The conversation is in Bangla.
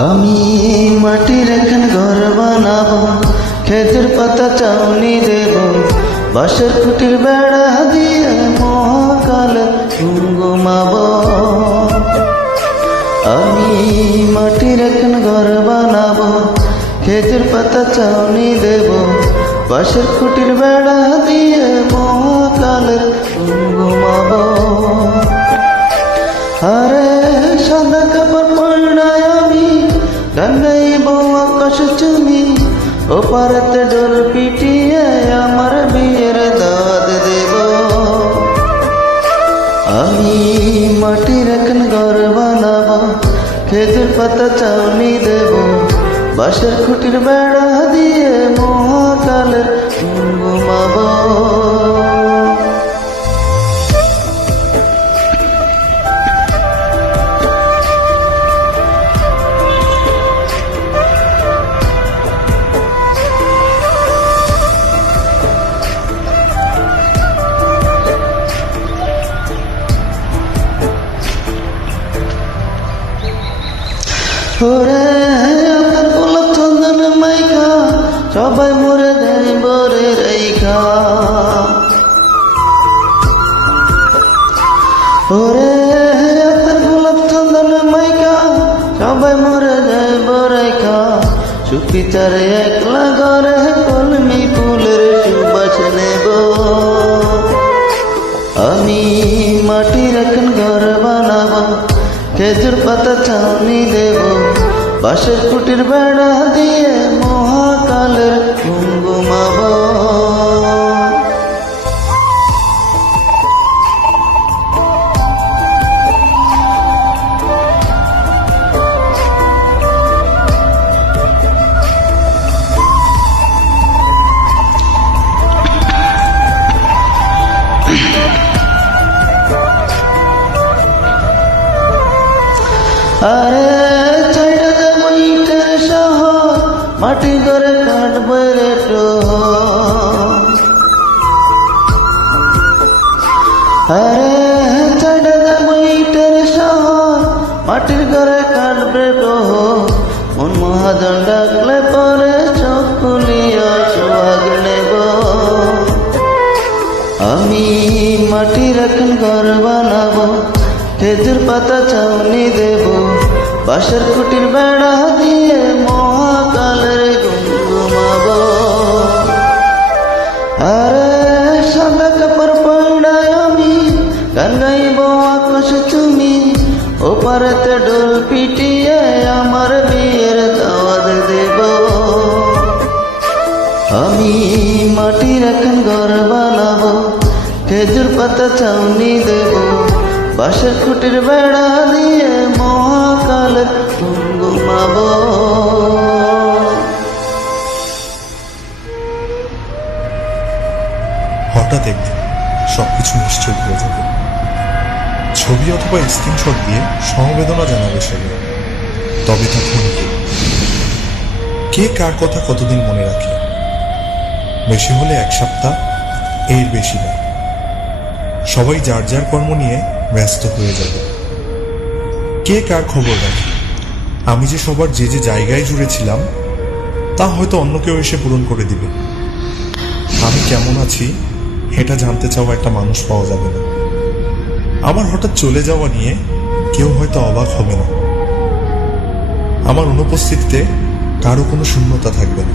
আমি মাটির এখন ঘর বানাবো, খেজুর পাতা চাউনি দেব, বাঁশের খুঁটির বেড়া দিয়ে মহাকালে ঘুমাবো। আমি মাটির এখন ঘর বানাবো, খেজুর পাতা চাউনি দেব, বাঁশের খুঁটির বেড়া দিয়ে মহাকালে ঘুমাবো। আরে সাদা কাপড় পড়ায় আমি গান গাইব আকাশ চুমি, ও পারেতে ডোর পিটিয়ে আমার বিয়ের দাওয়াত দেব। আমি মাটির এখন ঘর বানাবো, খেজুর পাতা চাউনি দেব, বাঁশের খুঁটির বেড়া দিয়ে মহাকালের ঘুমাবো। ওরে আমার গোলাপ চন্দন মাইখা সবাই মরে যাইব রে রেখা। ওরে আমার গোলাপ চন্দন মাইখা সবাই মরে যাইব রেখা। সুপিচারে একলা ঘরে কলমি ফুলের সুবাস নেব। আমি মাটির এখন ঘর বানাবো, খেজুর পাতা চাউনি দেব, বাঁশের খুঁটির বেড়া দিয়ে মহাকালের ঘুমাবো। আরে চাইটা যাবো ইটের শহর, মাটি করে কাটবো রে টোহর। আরে চাইটা যাবো ইটের শহর, মাটির ঘরে কাটবে টোহর। মন মহাজন ডাকলে পরে চোখ খুলিয়া সোহাগ নেব। আমি মাটির এখন ঘর বানাবো, খেজুর পাতা চাউনি দেব, বাঁশের খুঁটির বেড়া দিয়ে মহাকালের ঘুমাবো। আরে সাদা কাপড় পড়ায় আমি গান গাইব আকাশ চুমি, ও পারেতে ডোল পিটিয়ে আমার বিয়ের দাওয়াত দেব। আমি মাটির এখন ঘর বানাবো, খেজুর পাতা চাউনি দেব, বাঁশের খুঁটির বেড়া দিয়ে মহাকালের ঘুমাবো। হঠাৎ একদিন সবকিছু নিশ্চয় হয়ে যাবে। ছবি অথবা স্ক্রিনশট দিয়ে সমবেদনা জানাবে সেগুলো, তবে তা খুনকে কে কার কথা কতদিন মনে রাখে। বেশি হলে 1 সপ্তাহ, এর বেশি না। সবাই যার যার কর্ম নিয়ে ব্যস্ত হয়ে যাবে। কে কার খবর রাখে। আমি যে সবার যে যে জায়গায় জুড়েছিলাম তা হয়তো অন্য কেউ এসে পূরণ করে দিবে। আমি কেমন আছি এটা জানতে চাওয়া একটা মানুষ পাওয়া যাবে না। আমার হঠাৎ চলে যাওয়া নিয়ে কেউ হয়তো অবাক হবে না। আমার অনুপস্থিতিতে কারো কোনো শূন্যতা থাকবে না।